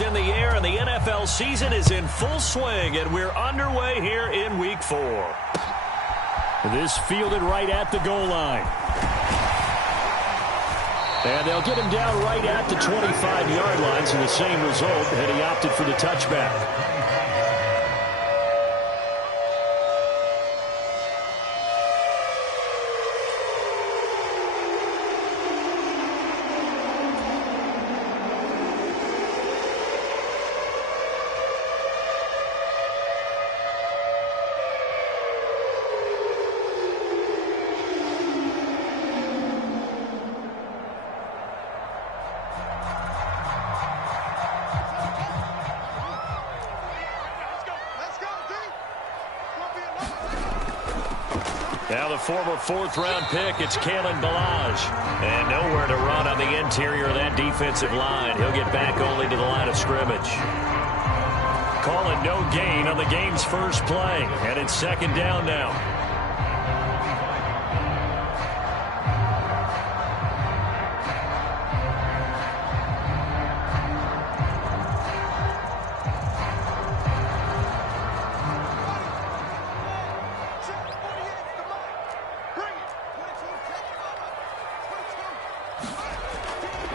is in the air, and the NFL season is in full swing, and we're underway here in Week 4. This fielded right at the goal line. And they'll get him down right at the 25-yard line, so the same result had he opted for the touchback. Now the former fourth-round pick, it's Kalen Ballage. And nowhere to run on the interior of that defensive line. He'll get back only to the line of scrimmage. Calling no gain on the game's first play. And it's second down now.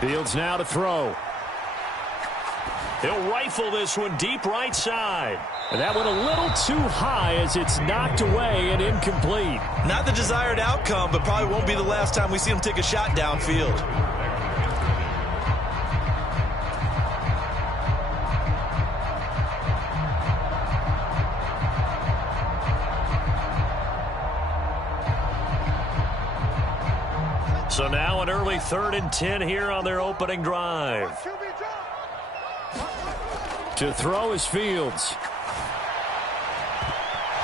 Fields now to throw. He'll rifle this one deep right side. And that went a little too high as it's knocked away and incomplete. Not the desired outcome, but probably won't be the last time we see him take a shot downfield. So now an early 3rd and 10 here on their opening drive. To throw is Fields.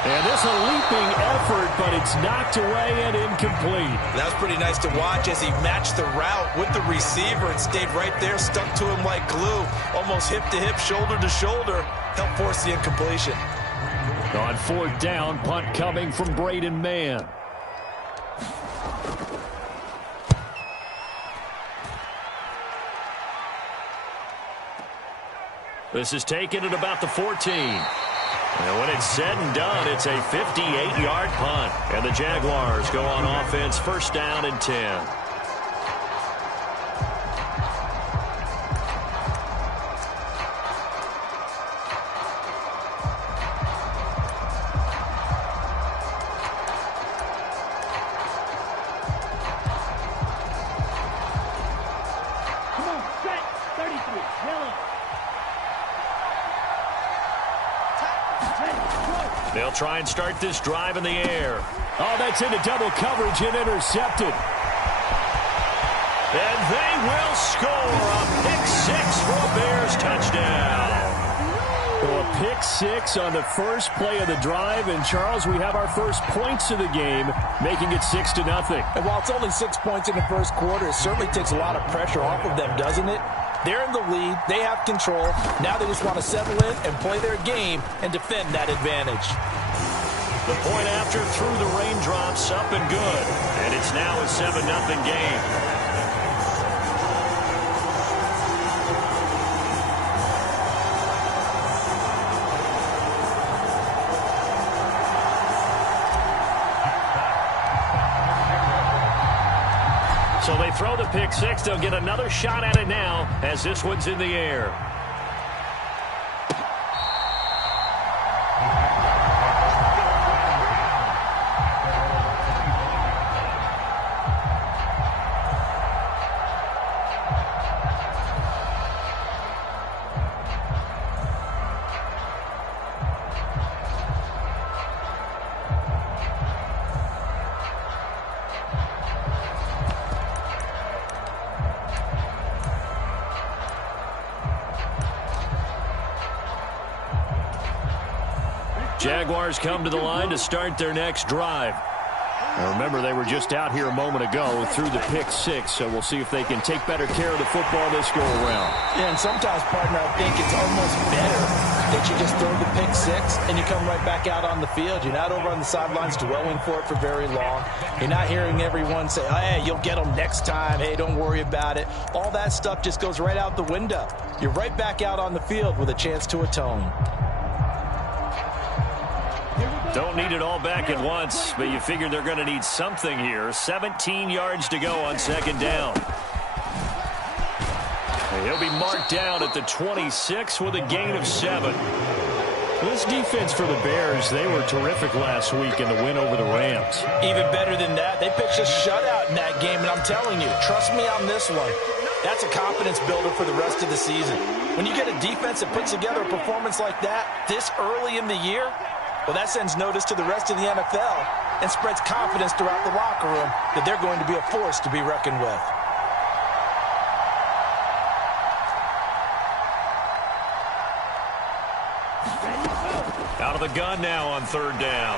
And this a leaping effort, but it's knocked away and incomplete. That was pretty nice to watch as he matched the route with the receiver and stayed right there, stuck to him like glue, almost hip to hip, shoulder to shoulder, helped force the incompletion. On 4th down, punt coming from Braden Mann. This is taken at about the 14. And when it's said and done, it's a 58-yard punt. And the Jaguars go on offense, first down and 10. They'll try and start this drive in the air. Oh, that's into double coverage and intercepted. And they will score a pick six for a Bears touchdown. Well, a pick six on the first play of the drive. And, Charles, we have our first points of the game, making it 6-0. And while it's only 6 points in the first quarter, it certainly takes a lot of pressure off of them, doesn't it? They're in the lead. They have control. Now they just want to settle in and play their game and defend that advantage. The point after through the raindrops, up and good. And it's now a 7-0 game. So they throw the pick six. They'll get another shot at it now as this one's in the air. Jaguars come to the line to start their next drive. Now remember, they were just out here a moment ago through the pick six, so we'll see if they can take better care of the football this go around. Yeah, and sometimes, partner, I think it's almost better that you just throw the pick six and you come right back out on the field. You're not over on the sidelines dwelling for it for very long. You're not hearing everyone say, oh, hey, you'll get them next time. Hey, don't worry about it. All that stuff just goes right out the window. You're right back out on the field with a chance to atone. Don't need it all back at once, but you figure they're going to need something here. 17 yards to go on second down. He'll be marked down at the 26 with a gain of 7. This defense for the Bears, they were terrific last week in the win over the Rams. Even better than that, they pitched a shutout in that game, and I'm telling you, trust me on this one, that's a confidence builder for the rest of the season. When you get a defense that puts together a performance like that this early in the year, well, that sends notice to the rest of the NFL and spreads confidence throughout the locker room that they're going to be a force to be reckoned with. Out of the gun now on third down.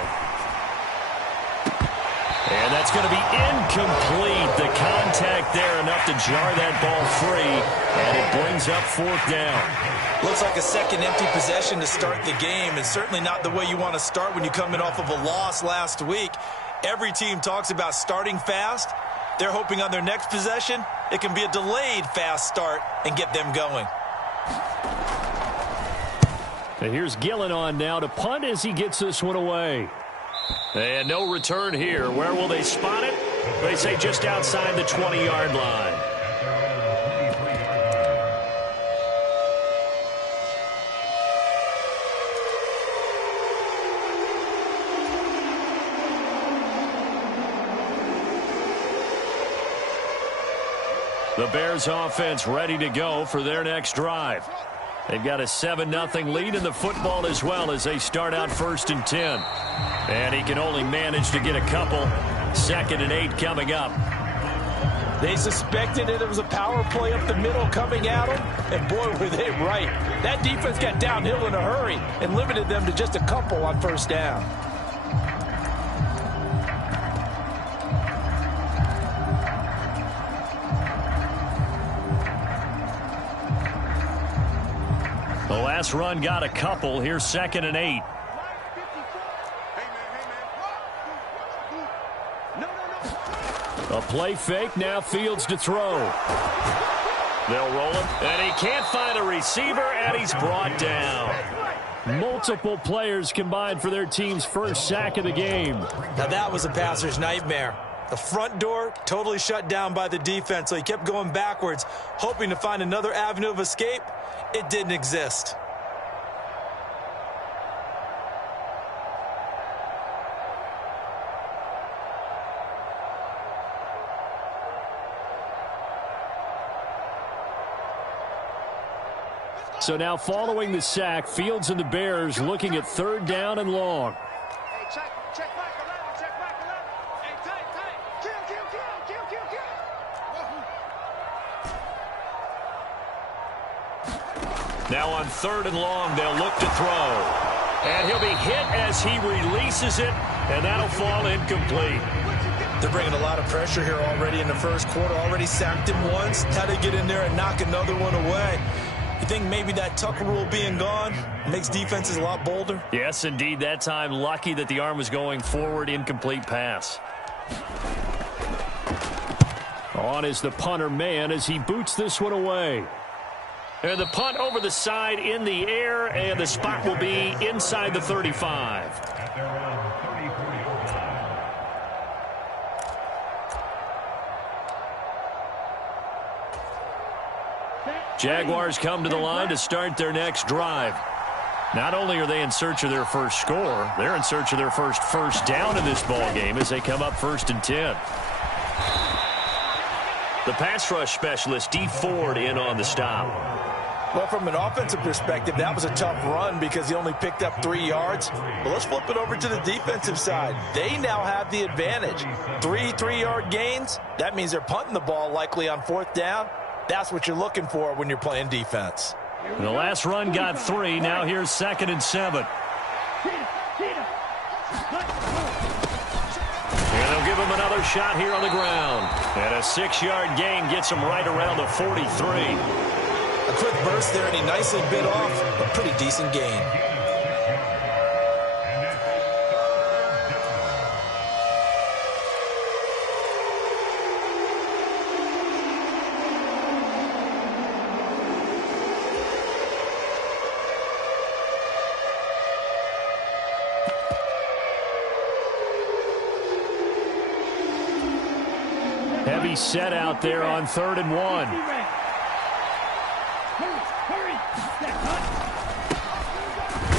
And that's going to be incomplete. The contact there enough to jar that ball free, and it brings up fourth down. Looks like a second empty possession to start the game, and certainly not the way you want to start when you come in off of a loss last week. Every team talks about starting fast. They're hoping on their next possession, it can be a delayed fast start and get them going. And here's Gillen on now to punt as he gets this one away. And no return here. Where will they spot it? They say just outside the 20-yard line. The Bears offense ready to go for their next drive. They've got a 7-0 lead in the football as well as they start out 1st and 10. And he can only manage to get a couple. 2nd and 8 coming up. They suspected it was a power play up the middle coming at them, and boy, were they right. That defense got downhill in a hurry and limited them to just a couple on first down. The last run got a couple. Here's 2nd and 8. A play fake, now Fields to throw. They'll roll him, and he can't find a receiver, and he's brought down. Multiple players combined for their team's first sack of the game. Now that was a passer's nightmare. The front door totally shut down by the defense, so he kept going backwards, hoping to find another avenue of escape. It didn't exist. So now following the sack, Fields and the Bears looking at 3rd down and long. Hey, check back 11, check back 11. Hey, tight. Kill. Now on 3rd and long, they'll look to throw. And he'll be hit as he releases it, and that'll fall incomplete. They're bringing a lot of pressure here already in the first quarter. Already sacked him once. Had to get in there and knock another one away. You think maybe that Tucker rule being gone makes defenses a lot bolder? Yes, indeed. That time, lucky that the arm was going forward. Incomplete pass. On is the punter man as he boots this one away. And the punt over the side in the air, and the spot will be inside the 35. Jaguars come to the line to start their next drive. Not only are they in search of their first score, they're in search of their first down in this ball game as they come up 1st and 10. The pass rush specialist, D. Ford, in on the stop. Well, from an offensive perspective, that was a tough run because he only picked up 3 yards. But let's flip it over to the defensive side. They now have the advantage. 3-3-yard gains. That means they're punting the ball likely on 4th down. That's what you're looking for when you're playing defense. The last run got 3. Now here's 2nd and 7. And they'll give him another shot here on the ground. And a 6-yard gain gets him right around the 43. A quick burst there, and he nicely bit off a pretty decent gain. Heavy set out there on 3rd and 1.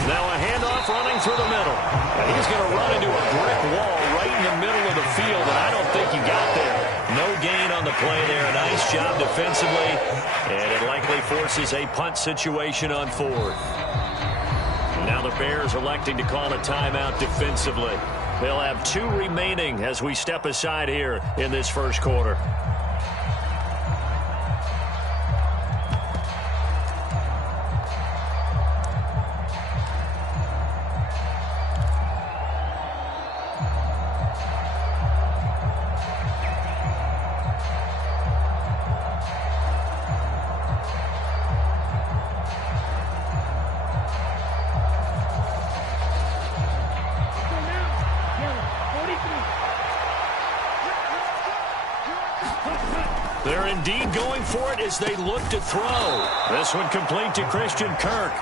Now a handoff running through the middle. And he's going to run into a brick wall right in the middle of the field, and I don't think he got there. No gain on the play there. Nice job defensively, and it likely forces a punt situation on 4th. Now the Bears electing to call a timeout defensively. They'll have 2 remaining as we step aside here in this first quarter. They're indeed going for it as they look to throw. This one complete to Christian Kirk.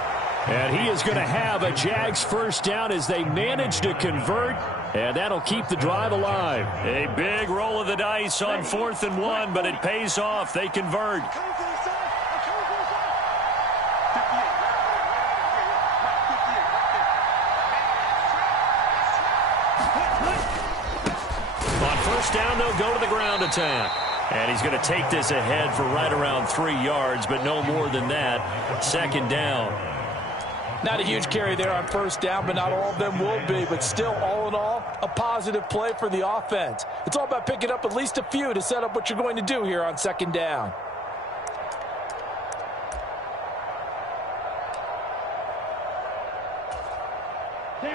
And he is going to have a Jags first down as they manage to convert, and that'll keep the drive alive. A big roll of the dice on 4th and 1, but it pays off. They convert. On first down, they'll go to the ground attack. And he's going to take this ahead for right around 3 yards, but no more than that. 2nd down. Not a huge carry there on first down, but not all of them will be. But still, all in all, a positive play for the offense. It's all about picking up at least a few to set up what you're going to do here on 2nd down.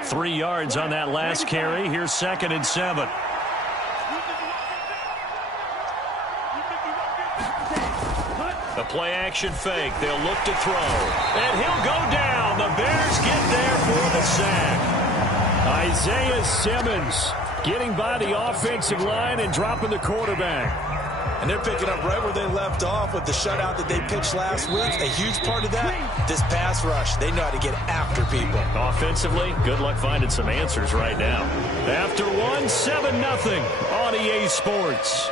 Three yards on that last carry. Here's 2nd and 7. The play-action fake. They'll look to throw. And he'll go down. The Bears get there for the sack. Isaiah Simmons getting by the offensive line and dropping the quarterback. And they're picking up right where they left off with the shutout that they pitched last week. A huge part of that, this pass rush. They know how to get after people. Offensively, good luck finding some answers right now. After 7-0 on EA Sports.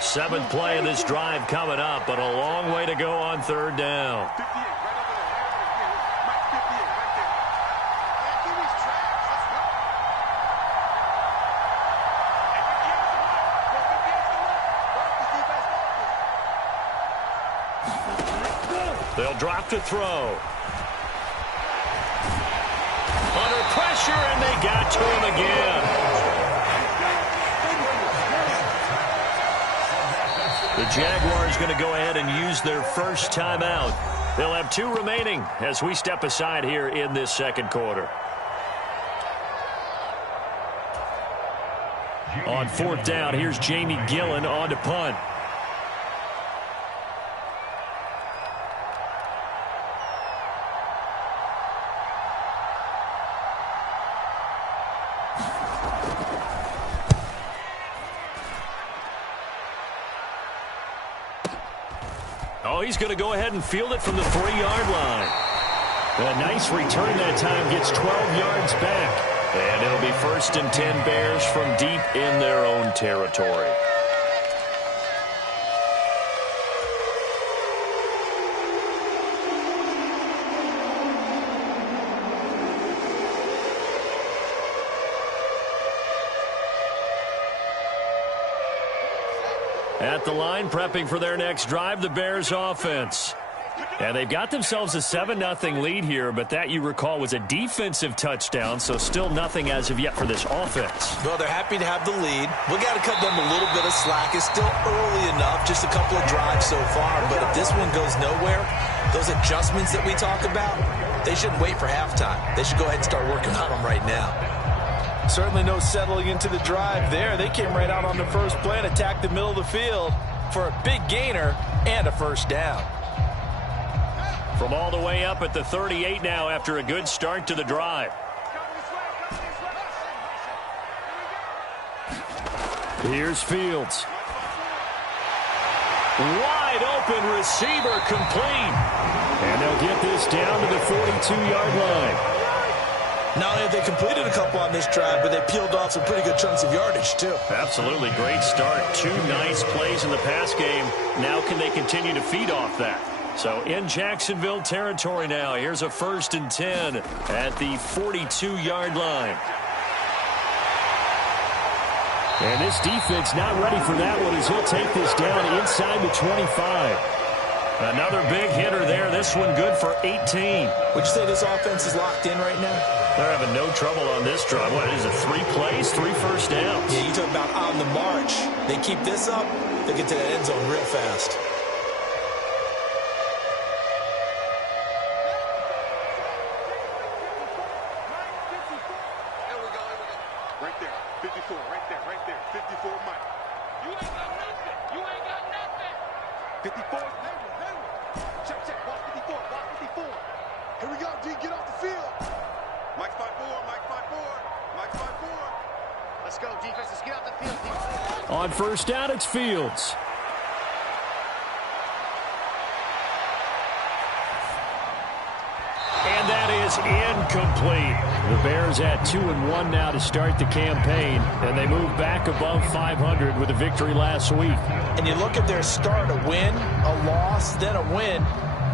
7th play of this drive coming up, but a long way to go on 3rd down. They'll drop to throw. Under pressure, and they got to him again. The Jaguars going to go ahead and use their first timeout. They'll have 2 remaining as we step aside here in this 2nd quarter. On 4th down, here's Jamie Gillen on to punt. Oh, he's going to go ahead and field it from the 3-yard line. A nice return that time, gets 12 yards back. And it'll be 1st and 10 Bears from deep in their own territory. At the line, prepping for their next drive, the Bears offense. And they've got themselves a 7-0 lead here, but that, you recall, was a defensive touchdown, so still nothing as of yet for this offense. Well, they're happy to have the lead. We got to cut them a little bit of slack. It's still early enough, just a couple of drives so far, but if this one goes nowhere, those adjustments that we talk about, they shouldn't wait for halftime. They should go ahead and start working on them right now. Certainly no settling into the drive there. They came right out on the first play and attacked the middle of the field for a big gainer and a first down. From all the way up at the 38 now after a good start to the drive. Here's Fields. Wide open receiver complete. And they'll get this down to the 42-yard line. Not only have they completed a couple on this drive, but they peeled off some pretty good chunks of yardage, too. Absolutely great start. 2 nice plays in the pass game. Now can they continue to feed off that? So in Jacksonville territory now. Here's a 1st and 10 at the 42-yard line. And this defense not ready for that one as he'll take this down inside the 25. Another big hitter there. This one good for 18. Would you say this offense is locked in right now? They're having no trouble on this drive. What is it, 3 plays, 3 first downs? Yeah, you talk about on the march. They keep this up, they get to the end zone real fast. Here we go. Right there, 54, right there, 54, Mike. You ain't got nothing. You ain't got nothing. 54, check, watch 54, watch 54. Here we go, D, get off the field. Mike's 5-4, Mike's 5-4, Mike's 5-4. Let's go, defense, let's get off the field, defense. On first down, it's Fields. And that is incomplete. The Bears at 2-1 now to start the campaign, and they move back above 500 with a victory last week. And you look at their start, a win, a loss, then a win.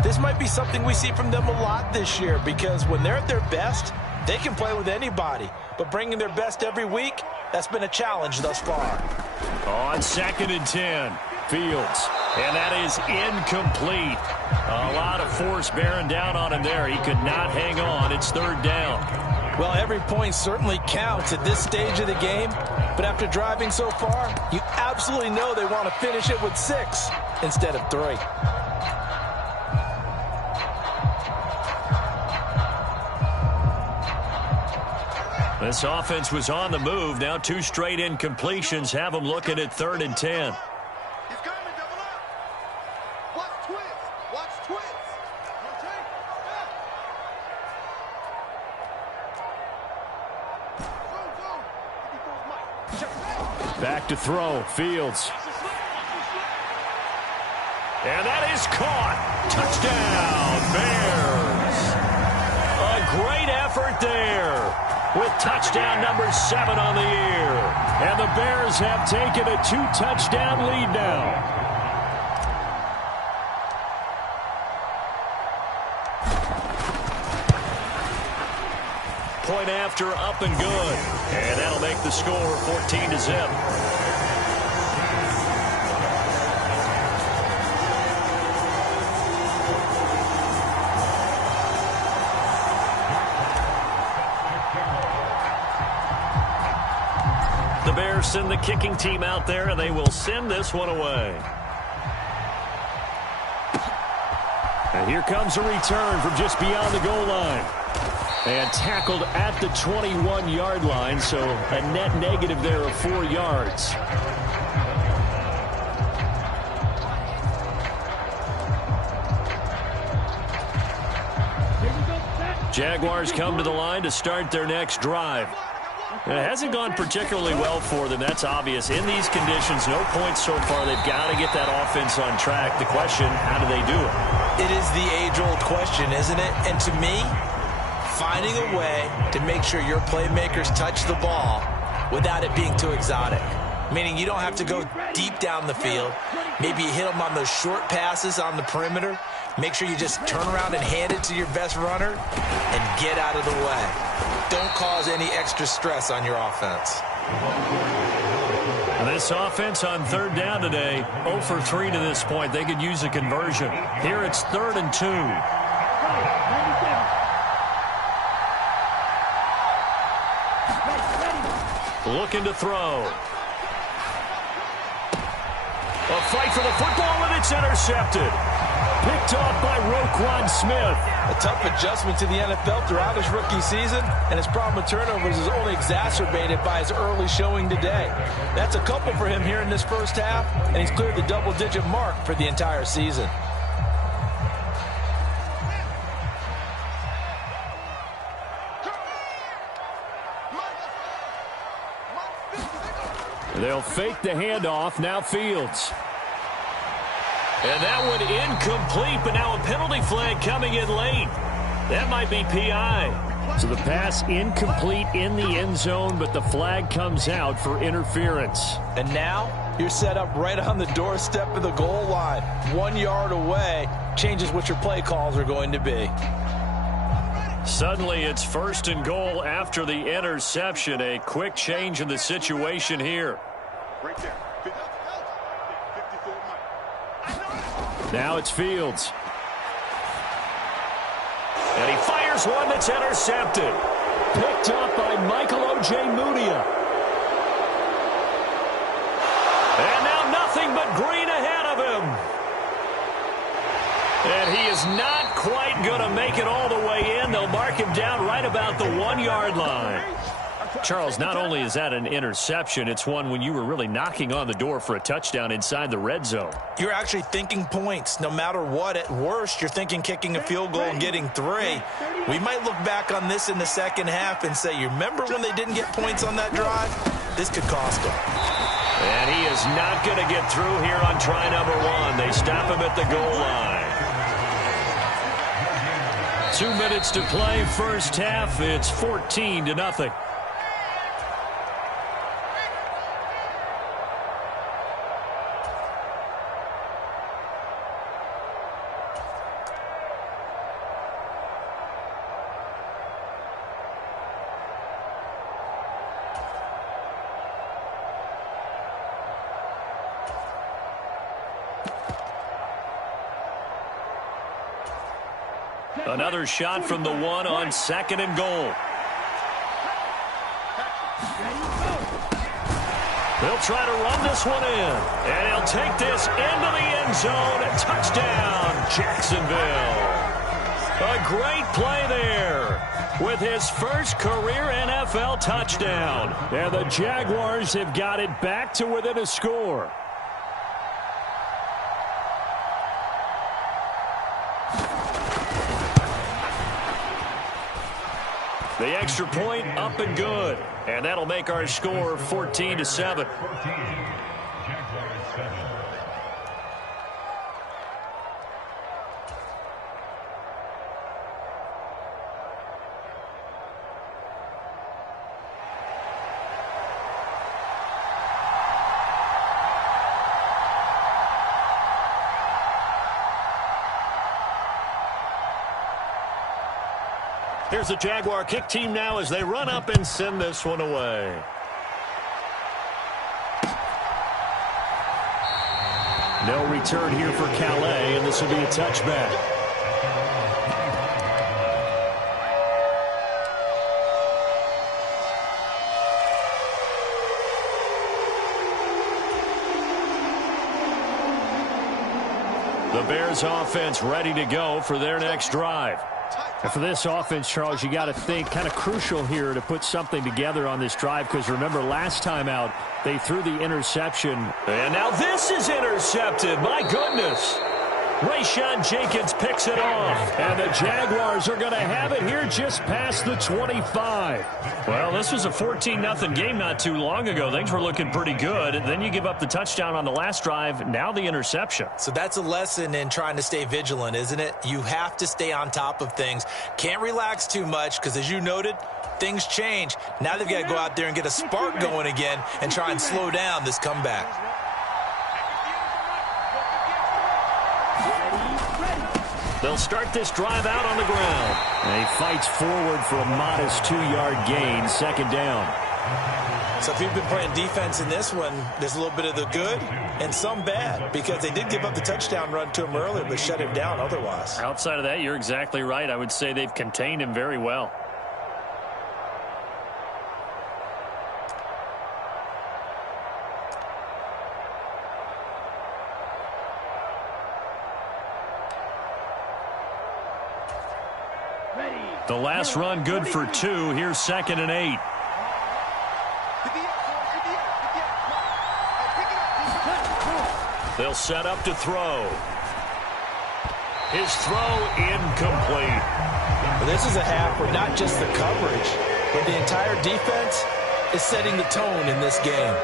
This might be something we see from them a lot this year because when they're at their best, they can play with anybody. But bringing their best every week, that's been a challenge thus far. On 2nd and 10, Fields. And that is incomplete. A lot of force bearing down on him there. He could not hang on. It's 3rd down. Well, every point certainly counts at this stage of the game. But after driving so far, you absolutely know they want to finish it with 6 instead of 3. This offense was on the move. Now 2 straight incompletions have them looking at 3rd and 10. He's coming, double up. Watch twist, watch twist. Back to throw, Fields. And that is caught. Touchdown, Bears. A great effort there with touchdown number 7 on the year. And the Bears have taken a 2-touchdown lead now. Point after, up and good. And that'll make the score 14-0. The Bears send the kicking team out there, and they will send this one away. And here comes a return from just beyond the goal line. And tackled at the 21-yard line, so a net negative there of 4 yards. Jaguars come to the line to start their next drive. It hasn't gone particularly well for them, that's obvious. In these conditions, no points so far. They've got to get that offense on track. The question, how do they do it? It is the age-old question, isn't it? And to me, finding a way to make sure your playmakers touch the ball without it being too exotic. Meaning you don't have to go deep down the field. Maybe you hit them on those short passes on the perimeter. Make sure you just turn around and hand it to your best runner and get out of the way. Don't cause any extra stress on your offense. This offense on 3rd down today, 0 for 3 to this point. They could use a conversion. Here it's 3rd and 2. Looking to throw. A fight for the football, and it's intercepted. Picked off by Roquan Smith. A tough adjustment to the NFL throughout his rookie season, and his problem with turnovers is only exacerbated by his early showing today. That's a couple for him here in this first half, and he's cleared the double-digit mark for the entire season. They'll fake the handoff. Now Fields. And that one incomplete, but now a penalty flag coming in late. That might be PI. So the pass incomplete in the end zone, but the flag comes out for interference. And now you're set up right on the doorstep of the goal line. 1 yard away changes what your play calls are going to be. Suddenly it's 1st and goal after the interception. A quick change in the situation here. Right there. 54 Mike. Now it's Fields. And he fires one that's intercepted. Picked up by Michael O.J. Mudia. And now nothing but green ahead of him. And he is not quite going to make it all the way in. They'll mark him down right about the 1 yard line. Charles, not only is that an interception, it's one when you were really knocking on the door for a touchdown inside the red zone. You're actually thinking points. No matter what, at worst, you're thinking kicking a field goal and getting 3. We might look back on this in the second half and say, you remember when they didn't get points on that drive? This could cost them. And he is not going to get through here on try number 1. They stop him at the goal line. 2 minutes to play, first half. It's 14-0. Another shot from the 1 on 2nd and goal. They'll try to run this one in. And he'll take this into the end zone. Touchdown, Jacksonville. A great play there with his first career NFL touchdown. And the Jaguars have got it back to within a score. The extra point up and good. And that'll make our score 14-7. Here's the Jaguar kick team now as they run up and send this one away. No return here for Calais, and this will be a touchback. The Bears offense ready to go for their next drive. And for this offense, Charles, you got to think kind of crucial here to put something together on this drive, because remember last time out they threw the interception. And now this is intercepted. My goodness. Rayshawn Jenkins picks it off. And the Jaguars are going to have it here just past the 25. Well, this was a 14-0 game not too long ago. Things were looking pretty good. And then you give up the touchdown on the last drive. Now the interception. So that's a lesson in trying to stay vigilant, isn't it? You have to stay on top of things. Can't relax too much because, as you noted, things change. Now they've got to go out there and get a spark going again and try and slow down this comeback. They'll start this drive out on the ground. And he fights forward for a modest 2-yard gain, second down. So if you've been playing defense in this one, there's a little bit of the good and some bad, because they did give up the touchdown run to him earlier but shut him down otherwise. Outside of that, you're exactly right. I would say they've contained him very well. The last run good for 2. Here's 2nd and 8. They'll set up to throw. His throw incomplete. Well, this is a half where not just the coverage, but the entire defense is setting the tone in this game.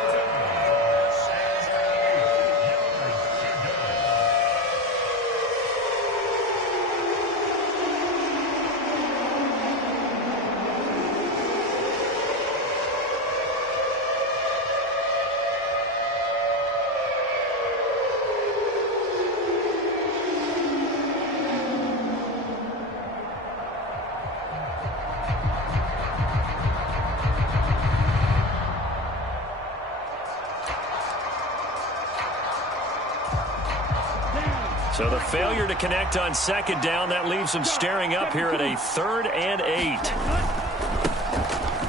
So the failure to connect on 2nd down, that leaves him staring up here at a 3rd and 8.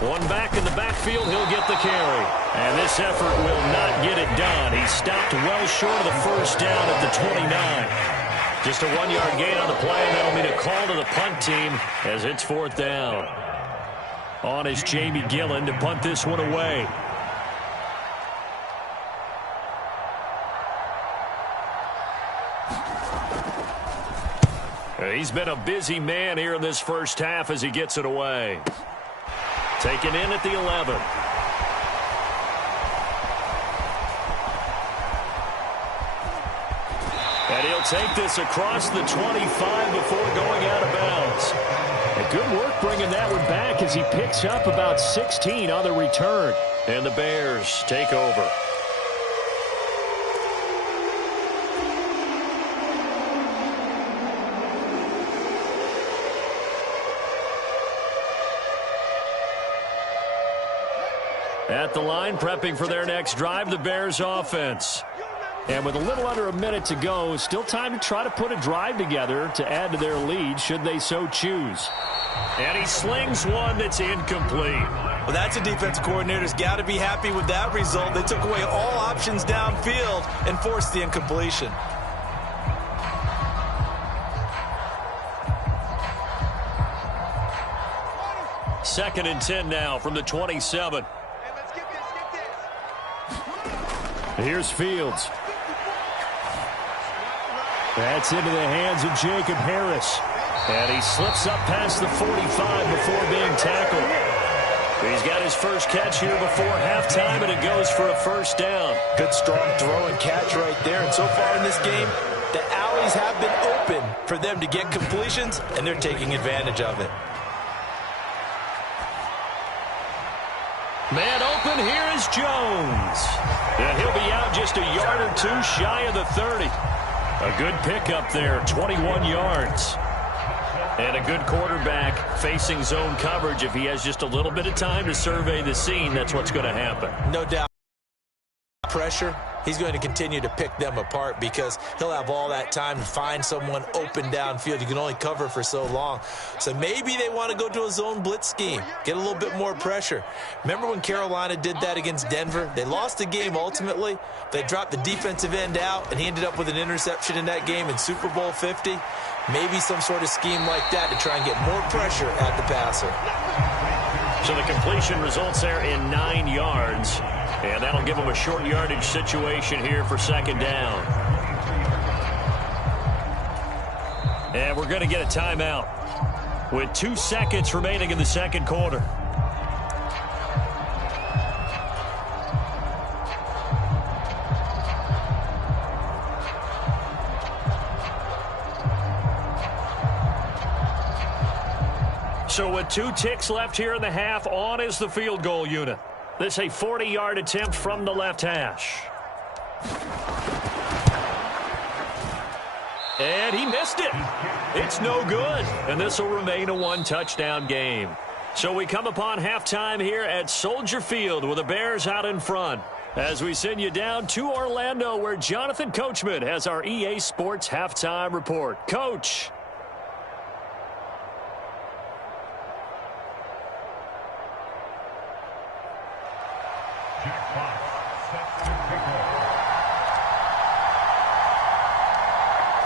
One back in the backfield, he'll get the carry. And this effort will not get it done. He stopped well short of the first down at the 29. Just a 1-yard gain on the play, and that'll mean a call to the punt team as it's 4th down. On is Jamie Gillen to punt this one away. He's been a busy man here in this first half as he gets it away. Taken in at the 11. And he'll take this across the 25 before going out of bounds. And good work bringing that one back as he picks up about 16 on the return. And the Bears take over. At the line, prepping for their next drive, the Bears offense. And with a little under a minute to go, still time to try to put a drive together to add to their lead should they so choose. And he slings one that's incomplete. Well, that's a defense coordinator's got to be happy with that result. They took away all options downfield and forced the incompletion. Second and 10 now from the 27. Here's Fields. That's into the hands of Jacob Harris. And he slips up past the 45 before being tackled. He's got his first catch here before halftime, and it goes for a first down. Good, strong throw and catch right there. And so far in this game, the alleys have been open for them to get completions, and they're taking advantage of it. Man open, here is Jones. And he'll be out just a yard or two shy of the 30. A good pickup there, 21 yards. And a good quarterback facing zone coverage. If he has just a little bit of time to survey the scene, that's what's going to happen. No doubt. Pressure, he's going to continue to pick them apart because he'll have all that time to find someone open downfield. You can only cover for so long. So maybe they want to go to a zone blitz scheme, get a little bit more pressure. Remember when Carolina did that against Denver? They lost the game ultimately. They dropped the defensive end out, and he ended up with an interception in that game in Super Bowl 50. Maybe some sort of scheme like that to try and get more pressure at the passer. So the completion results there in 9 yards. And that'll give them a short yardage situation here for second down. And we're going to get a timeout with 2 seconds remaining in the second quarter. So with 2 ticks left here in the half, on is the field goal unit. This a 40-yard attempt from the left hash. And he missed it. It's no good. And this will remain a 1-touchdown game. So we come upon halftime here at Soldier Field with the Bears out in front. As we send you down to Orlando where Jonathan Coachman has our EA Sports halftime report. Coach.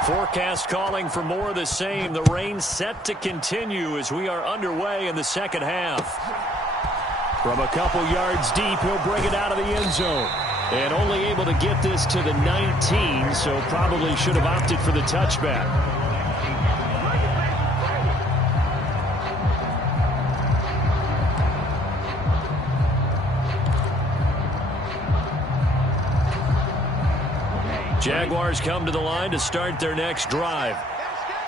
Forecast calling for more of the same. The rain set to continue as we are underway in the second half. From a couple yards deep, he'll bring it out of the end zone. And only able to get this to the 19, so probably should have opted for the touchback. Jaguars come to the line to start their next drive.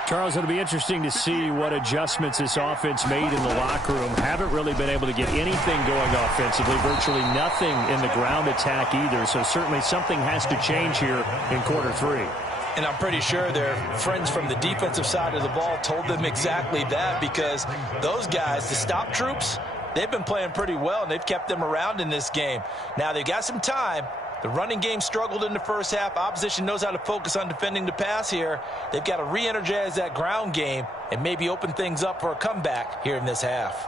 Charles, it'll be interesting to see what adjustments this offense made in the locker room. Haven't really been able to get anything going offensively, virtually nothing in the ground attack either. So certainly something has to change here in quarter three. And I'm pretty sure their friends from the defensive side of the ball told them exactly that, because those guys, the stop troops, they've been playing pretty well, and they've kept them around in this game. Now, they've got some time. The running game struggled in the first half. Opposition knows how to focus on defending the pass here. They've got to re-energize that ground game and maybe open things up for a comeback here in this half.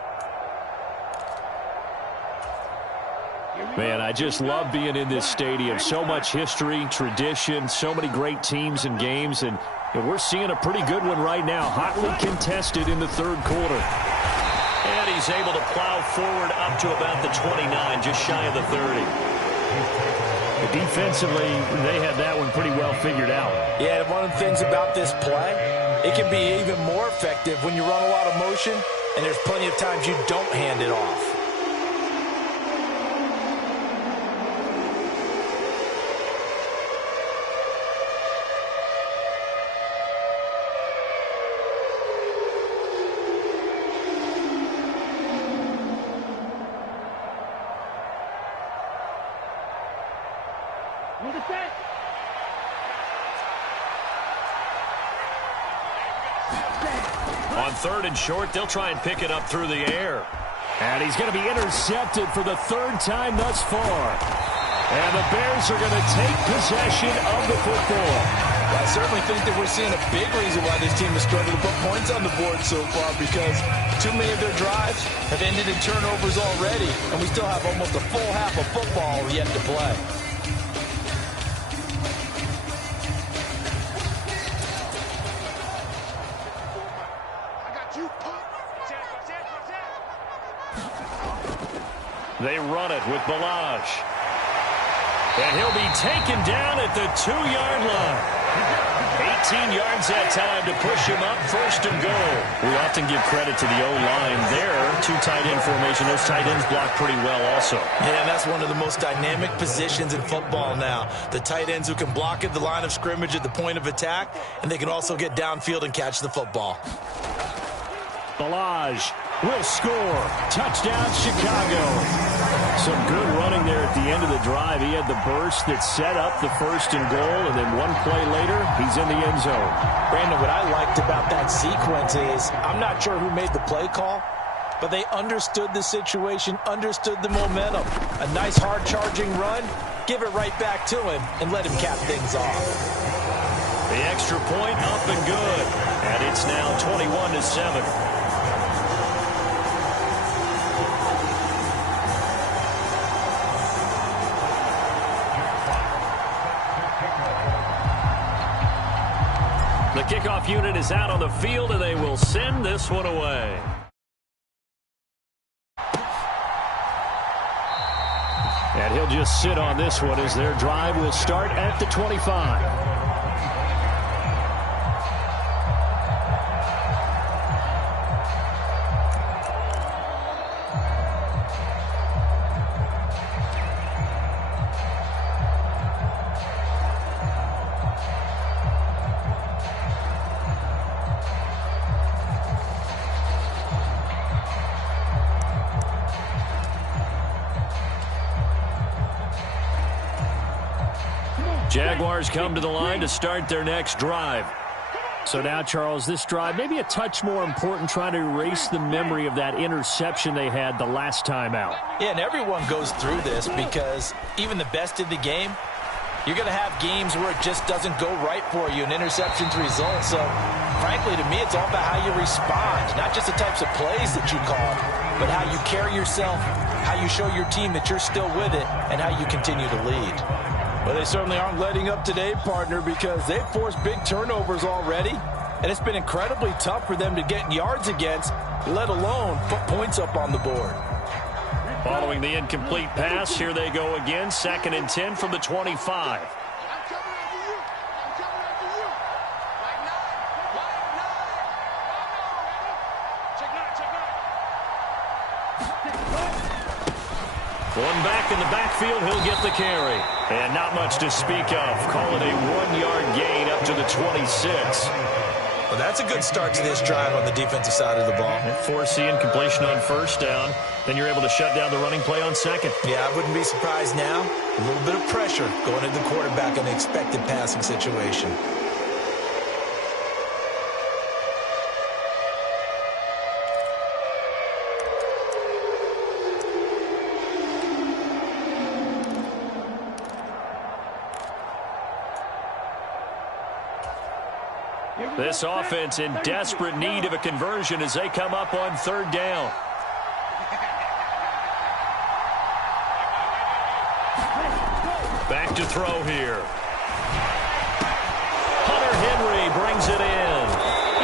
Man, I just love being in this stadium. So much history, tradition, so many great teams and games, and we're seeing a pretty good one right now. Hotly contested in the third quarter. And he's able to plow forward up to about the 29, just shy of the 30. Defensively, they had that one pretty well figured out. Yeah, and one of the things about this play, it can be even more effective when you run a lot of motion, and there's plenty of times you don't hand it off. On third and short, they'll try and pick it up through the air. And he's going to be intercepted for the third time thus far. And the Bears are going to take possession of the football. I certainly think that we're seeing a big reason why this team has struggled to put points on the board so far, because too many of their drives have ended in turnovers already, and we still have almost a full half of football yet to play. They run it with Balaj. And he'll be taken down at the 2-yard line. 18 yards that time to push him up, first and goal. We often give credit to the O-line there. Two tight end formation. Those tight ends block pretty well also. Yeah, and that's one of the most dynamic positions in football now. The tight ends who can block at the line of scrimmage at the point of attack, and they can also get downfield and catch the football. Balaj will score. Touchdown, Chicago. Some good running there at the end of the drive. He had the burst that set up the first and goal, and then one play later, he's in the end zone. Brandon, what I liked about that sequence is, I'm not sure who made the play call, but they understood the situation, understood the momentum. A nice hard-charging run, give it right back to him, and let him cap things off. The extra point up and good. And it's now 21-7. The kickoff unit is out on the field, and they will send this one away. And he'll just sit on this one as their drive will start at the 25. Jaguars come to the line to start their next drive. So now, Charles, this drive maybe a touch more important, trying to erase the memory of that interception they had the last time out. Yeah, and everyone goes through this, because even the best in the game, you're going to have games where it just doesn't go right for you, and interceptions result. So, frankly, to me, it's all about how you respond, not just the types of plays that you call, but how you carry yourself, how you show your team that you're still with it, and how you continue to lead. Well, they certainly aren't letting up today, partner, because they've forced big turnovers already, and it's been incredibly tough for them to get yards against, let alone put points up on the board. Following the incomplete pass, here they go again. 2nd and 10 from the 25. One back in the backfield, he'll get the carry. And not much to speak of. Call it a 1-yard gain up to the 26. Well, that's a good start to this drive on the defensive side of the ball. Force the incompletion on 1st down. Then you're able to shut down the running play on 2nd. Yeah, I wouldn't be surprised now. A little bit of pressure going into the quarterback in an expected passing situation. This offense in desperate need of a conversion as they come up on 3rd down. Back to throw here. Hunter Henry brings it in.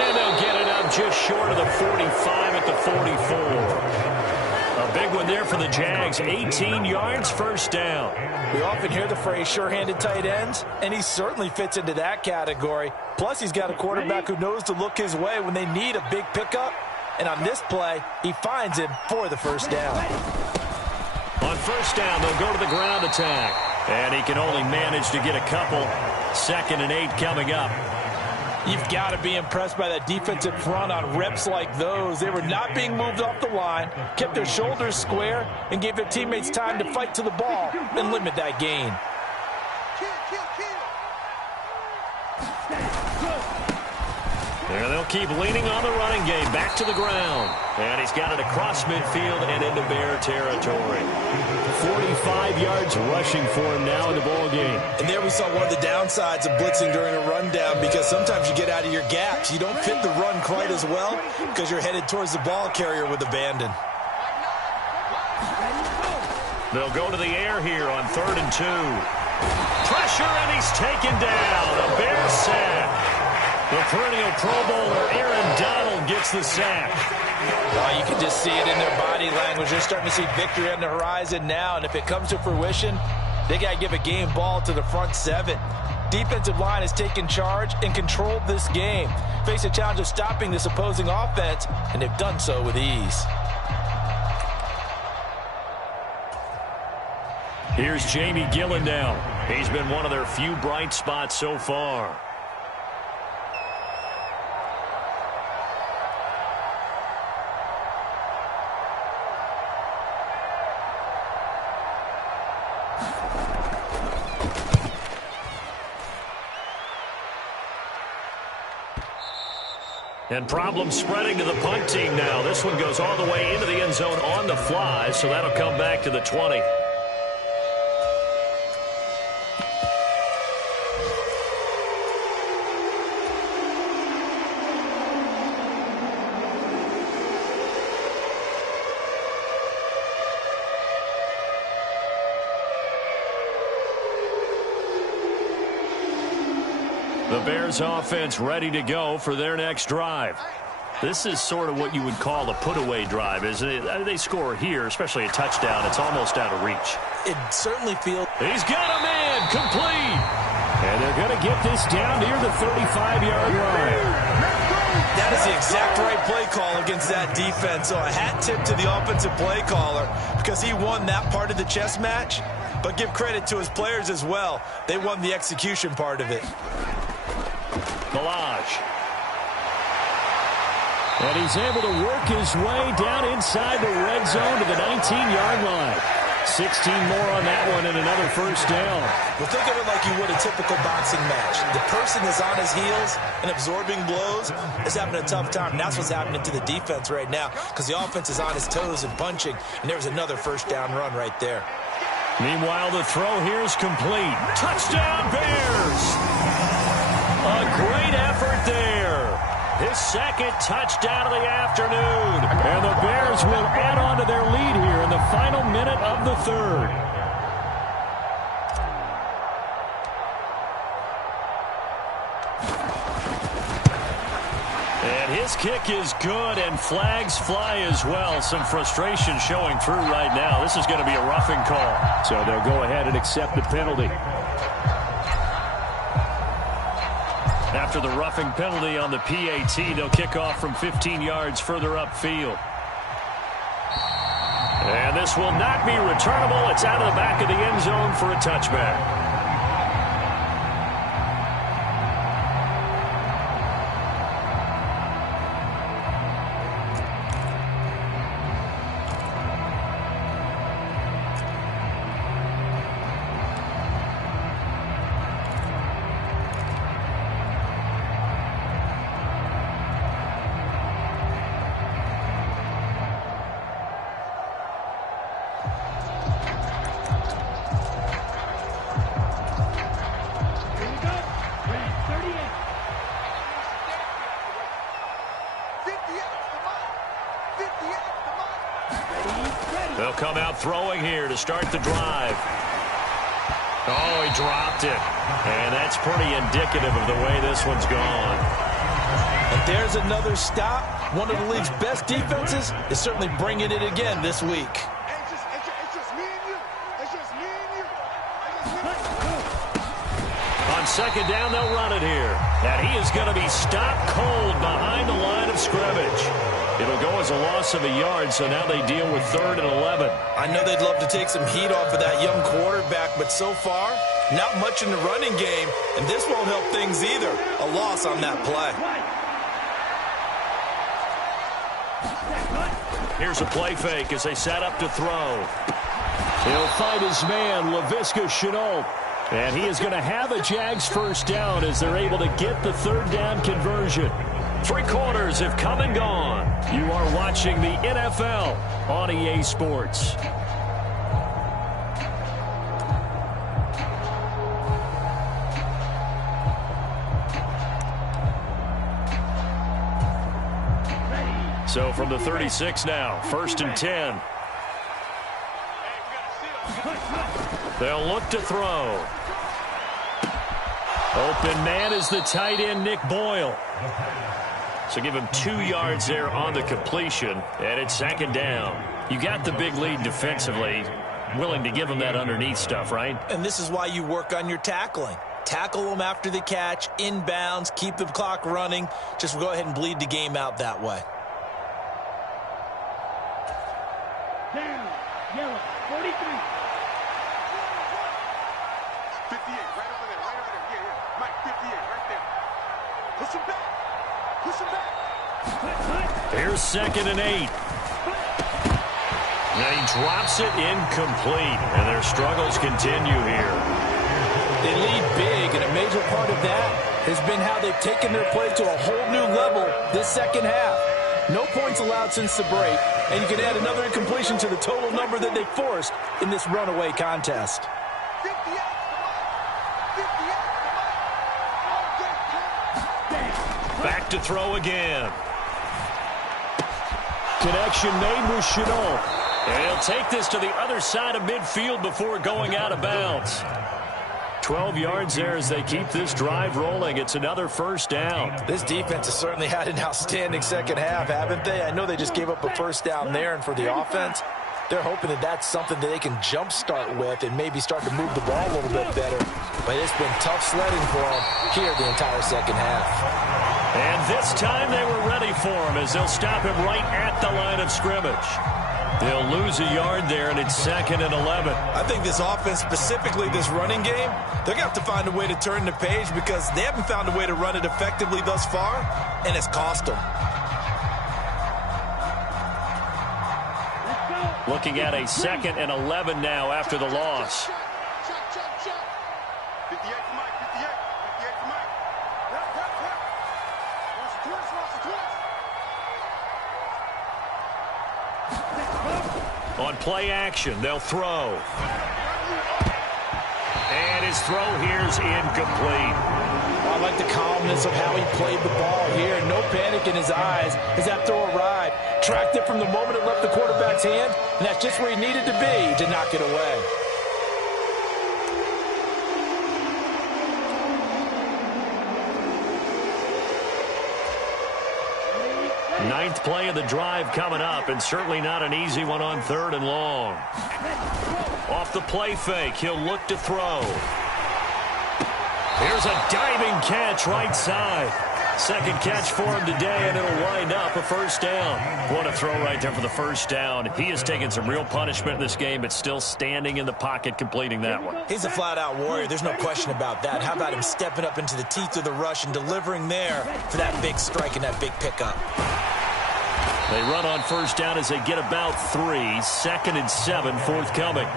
And they'll get it up just short of the 45 at the 44. A big one there for the Jags. 18 yards, 1st down. We often hear the phrase sure-handed tight ends, and he certainly fits into that category. Plus, he's got a quarterback who knows to look his way when they need a big pickup. And on this play, he finds him for the 1st down. On 1st down, they'll go to the ground attack. And he can only manage to get a couple. 2nd and 8 coming up. You've got to be impressed by that defensive front on reps like those. They were not being moved off the line, kept their shoulders square, and gave their teammates time to fight to the ball and limit that gain. There they'll keep leaning on the running game. Back to the ground. And he's got it across midfield and into Bear territory. 45 yards rushing for him now in the ball game. And there we saw one of the downsides of blitzing during a rundown, because sometimes you get out of your gaps. You don't fit the run quite as well because you're headed towards the ball carrier with abandon. They'll go to the air here on 3rd and 2. Pressure, and he's taken down. A Bear sack. The perennial Pro Bowler Aaron Donald gets the sack. Oh, you can just see it in their body language. They're starting to see victory on the horizon now, and if it comes to fruition, they got to give a game ball to the front 7. Defensive line has taken charge and controlled this game. Face a challenge of stopping this opposing offense, and they've done so with ease. Here's Jamie Gillen now. He's been one of their few bright spots so far. And problems spreading to the punt team now. This one goes all the way into the end zone on the fly, so that'll come back to the 20. The Bears offense ready to go for their next drive. This is sort of what you would call a put-away drive, isn't it? They score here, especially a touchdown. It's almost out of reach. It certainly feels... He's got a man complete. And they're going to get this down near the 35-yard line. That is the exact right play call against that defense. So a hat tip to the offensive play caller because he won that part of the chess match. But give credit to his players as well. They won the execution part of it. Balaj. And he's able to work his way down inside the red zone to the 19-yard line. 16 more on that one and another 1st down. Well, think of it like you would a typical boxing match. The person is on his heels and absorbing blows is having a tough time. And that's what's happening to the defense right now because the offense is on his toes and punching. And there's another 1st down run right there. Meanwhile, the throw here is complete. Touchdown, Bears! A great effort there. His 2nd touchdown of the afternoon. And the Bears will add on to their lead here in the final minute of the 3rd. His kick is good, and flags fly as well. Some frustration showing through right now. This is going to be a roughing call. So they'll go ahead and accept the penalty. After the roughing penalty on the PAT, they'll kick off from 15 yards further upfield. And this will not be returnable. It's out of the back of the end zone for a touchback. They'll come out throwing here to start the drive. Oh, he dropped it. And that's pretty indicative of the way this one's gone. And there's another stop. One of the league's best defenses is certainly bringing it again this week. It's just me and you. It's just me and you. On second down, they'll run it here. And he is going to be stopped cold behind the line of scrimmage. It'll go as a loss of a yard, so now they deal with 3rd and 11. I know they'd love to take some heat off of that young quarterback, but so far, not much in the running game, and this won't help things either. A loss on that play. Here's a play fake as they set up to throw. He'll find his man, Laviska Shenault. And he is going to have a Jags first down as they're able to get the 3rd down conversion. 3 quarters have come and gone. You are watching the NFL on EA Sports. So from the 36 now, 1st and 10. They'll look to throw. Open man is the tight end, Nick Boyle. So give him 2 yards there on the completion, and it's 2nd down. You got the big lead defensively, willing to give him that underneath stuff, right? And this is why you work on your tackling. Tackle them after the catch, inbounds, keep the clock running. Just go ahead and bleed the game out that way. Down, yellow, 43. 58, right over there, right over there. Yeah. Mike, 58, right there. Push him back. Push him back. Here's 2nd and 8. Now he drops it incomplete, and their struggles continue here. They lead big, and a major part of that has been how they've taken their play to a whole new level this second half. No points allowed since the break, and you can add another incompletion to the total number that they forced in this runaway contest. 58, Back to throw again. Connection made with Shenault. And he'll take this to the other side of midfield before going out of bounds. 12 yards there as they keep this drive rolling. It's another 1st down. This defense has certainly had an outstanding second half, haven't they? I know they just gave up a 1st down there, and for the offense, they're hoping that that's something that they can jumpstart with and maybe start to move the ball a little bit better. But it's been tough sledding for them here the entire second half. And this time they were ready for him as they'll stop him right at the line of scrimmage. They'll lose a yard there, and it's 2nd and 11. I think this offense, specifically this running game, they're going to have to find a way to turn the page because they haven't found a way to run it effectively thus far, and it's cost them. Looking at a 2nd and 11 now after the loss. Check. 58 for Mike, 58. 58 for Mike. Watch the twist, watch the twist. On play action, they'll throw. And his throw here's incomplete. I like the calmness of how he played the ball here. No panic in his eyes as that throw arrived. Tracked it from the moment it left the quarterback's hand, and that's just where he needed to be to knock it away. Ninth play of the drive coming up, and certainly not an easy one on 3rd and long. Off the play fake, he'll look to throw. Here's a diving catch right side. Second catch for him today, and it'll wind up a first down. What a throw right there for the first down. He has taken some real punishment in this game, but still standing in the pocket completing that one. He's a flat-out warrior. There's no question about that. How about him stepping up into the teeth of the rush and delivering there for that big strike and that big pickup? They run on first down as they get about 3. 2nd and 7 forthcoming.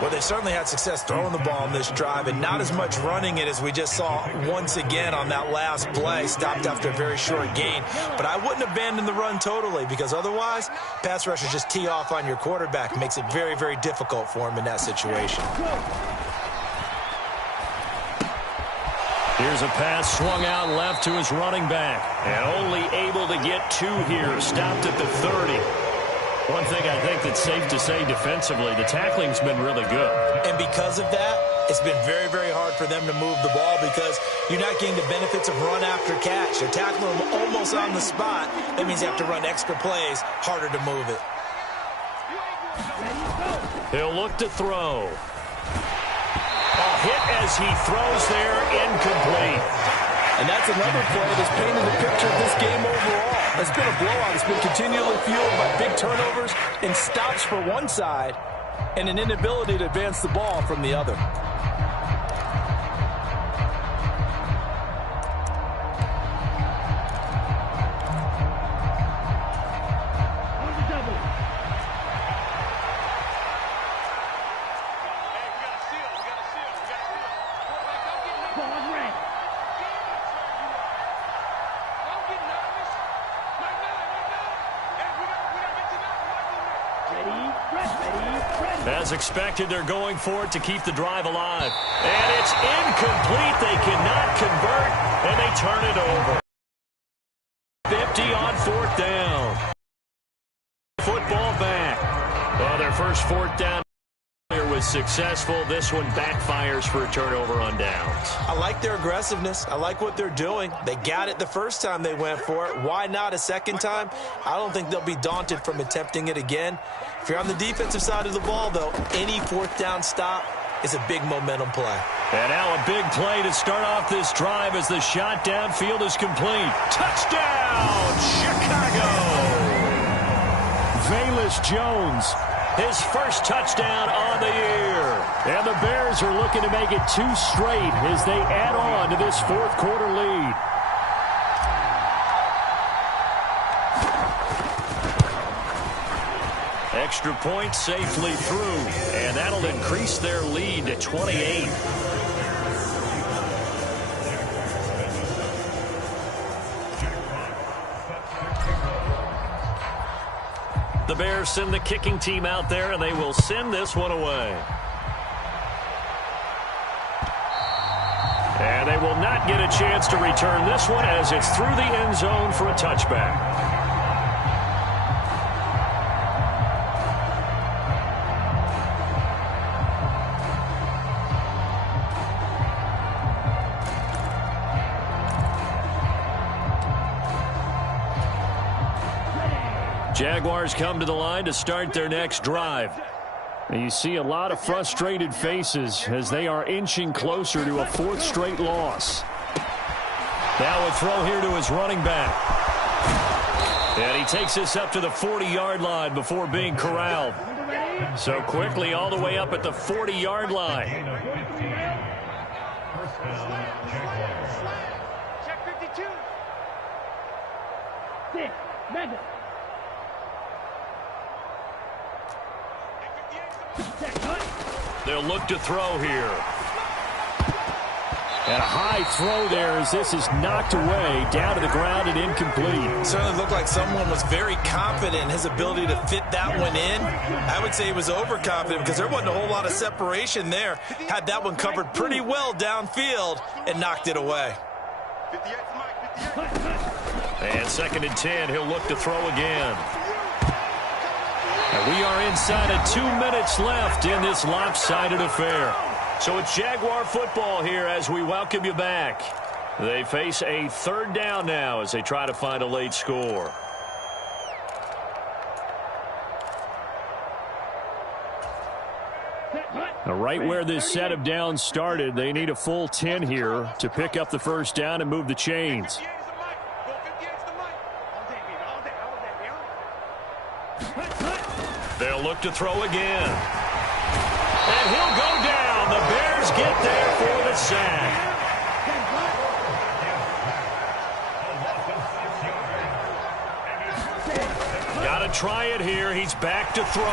Well, they certainly had success throwing the ball on this drive and not as much running it as we just saw once again on that last play. Stopped after a very short gain. But I wouldn't abandon the run totally, because otherwise pass rushers just tee off on your quarterback. It makes it very, very difficult for him in that situation. Here's a pass swung out left to his running back. And only able to get 2 here. Stopped at the 30. One thing I think that's safe to say defensively, the tackling's been really good. And because of that, it's been very, very hard for them to move the ball because you're not getting the benefits of run after catch. They're tackling them almost on the spot. That means you have to run extra plays, harder to move it. He'll look to throw. A hit as he throws there, incomplete. And that's another play that's painted the picture of this game overall. It's been a blowout. It's been continually fueled by big turnovers and stops for one side and an inability to advance the ball from the other. As expected, they're going for it to keep the drive alive. And it's incomplete. They cannot convert, and they turn it over. 50 on 4th down. Football back. Well, their first 4th down was successful. This one backfires for a turnover on downs. I like their aggressiveness. I like what they're doing. They got it the first time they went for it. Why not a second time? I don't think they'll be daunted from attempting it again. If you're on the defensive side of the ball, though, any 4th down stop is a big momentum play. And now a big play to start off this drive as the shot downfield is complete. Touchdown, Chicago! Velus Jones, his first touchdown on the year. And the Bears are looking to make it 2 straight as they add on to this 4th quarter lead. Extra point safely through, and that'll increase their lead to 28. The Bears send the kicking team out there, and they will send this one away. And they will not get a chance to return this one as it's through the end zone for a touchback. Jaguars come to the line to start their next drive. And you see a lot of frustrated faces as they are inching closer to a 4th straight loss. Now a throw here to his running back. And he takes this up to the 40-yard line before being corralled. So quickly all the way up at the 40-yard line. Check 52. 6, Mega. They'll look to throw here. And a high throw there as this is knocked away, down to the ground and incomplete. Certainly looked like someone was very confident in his ability to fit that one in. I would say he was overconfident because there wasn't a whole lot of separation there. Had that one covered pretty well downfield and knocked it away. 58, Mike, 58. And 2nd and 10, he'll look to throw again. And we are inside of 2 minutes left in this lopsided affair. So it's Jaguar football here as we welcome you back. They face a 3rd down now as they try to find a late score. Now, right where this set of downs started, they need a full 10 here to pick up the first down and move the chains. They'll look to throw again. And he'll go down. The Bears get there for the sack. Got to try it here. He's back to throw.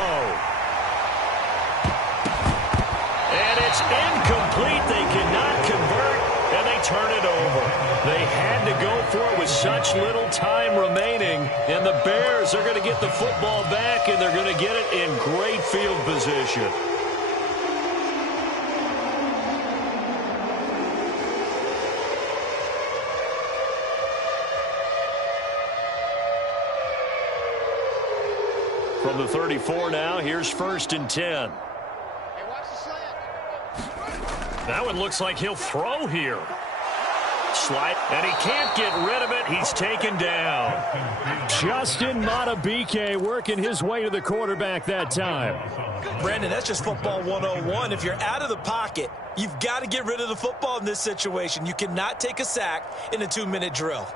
And it's incomplete. They cannot convert, and they turn it over. They had to go for it with such little time remaining, and the Bears are going to get the football back, and they're going to get it in great field position. From the 34 now, here's 1st and 10. That one looks like he'll throw here. Slide, and he can't get rid of it. He's taken down. Justin Matabike working his way to the quarterback that time. Brandon, that's just football 101. If you're out of the pocket, you've got to get rid of the football in this situation. You cannot take a sack in a 2-minute drill.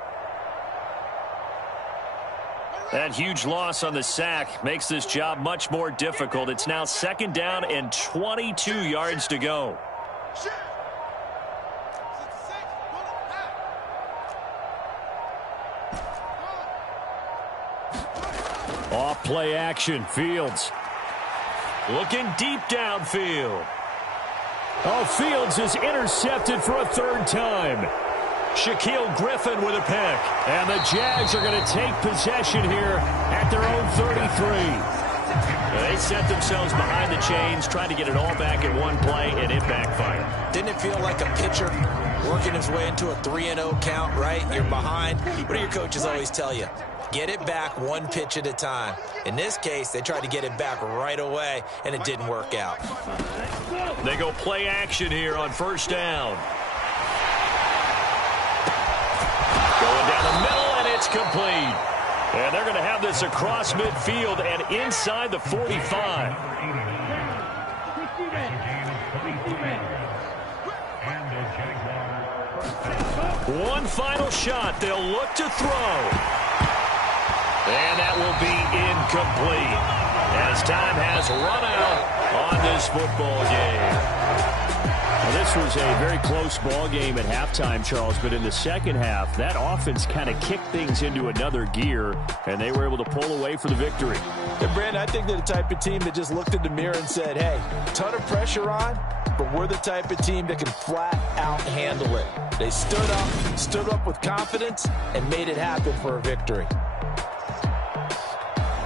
That huge loss on the sack makes this job much more difficult. It's now 2nd down and 22 yards to go. Off play action, Fields. Looking deep downfield. Oh, Fields is intercepted for a 3rd time. Shaquille Griffin with a pick. And the Jags are going to take possession here at their own 33. They set themselves behind the chains, trying to get it all back in one play, and it backfired. Didn't it feel like a pitcher working his way into a 3-0 count, right? You're behind. What do your coaches always tell you? Get it back one pitch at a time. In this case, they tried to get it back right away, and it didn't work out. They go play action here on 1st down. Going down the middle, and it's complete. And they're going to have this across midfield and inside the 45. One final shot. They'll look to throw. And that will be incomplete as time has run out on this football game. Well, this was a very close ball game at halftime, Charles, but in the second half, that offense kind of kicked things into another gear, and they were able to pull away for the victory. And Brandon, I think they're the type of team that just looked in the mirror and said, hey, ton of pressure on, but we're the type of team that can flat out handle it. They stood up with confidence, and made it happen for a victory.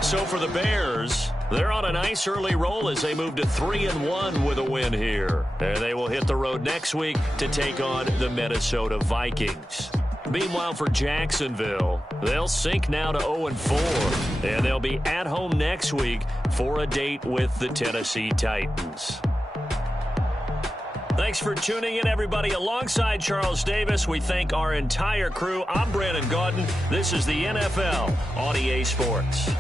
So for the Bears, they're on a nice early roll as they move to 3-1 with a win here. And they will hit the road next week to take on the Minnesota Vikings. Meanwhile, for Jacksonville, they'll sink now to 0-4. And they'll be at home next week for a date with the Tennessee Titans. Thanks for tuning in, everybody. Alongside Charles Davis, we thank our entire crew. I'm Brandon Gaudin. This is the NFL on EA Sports.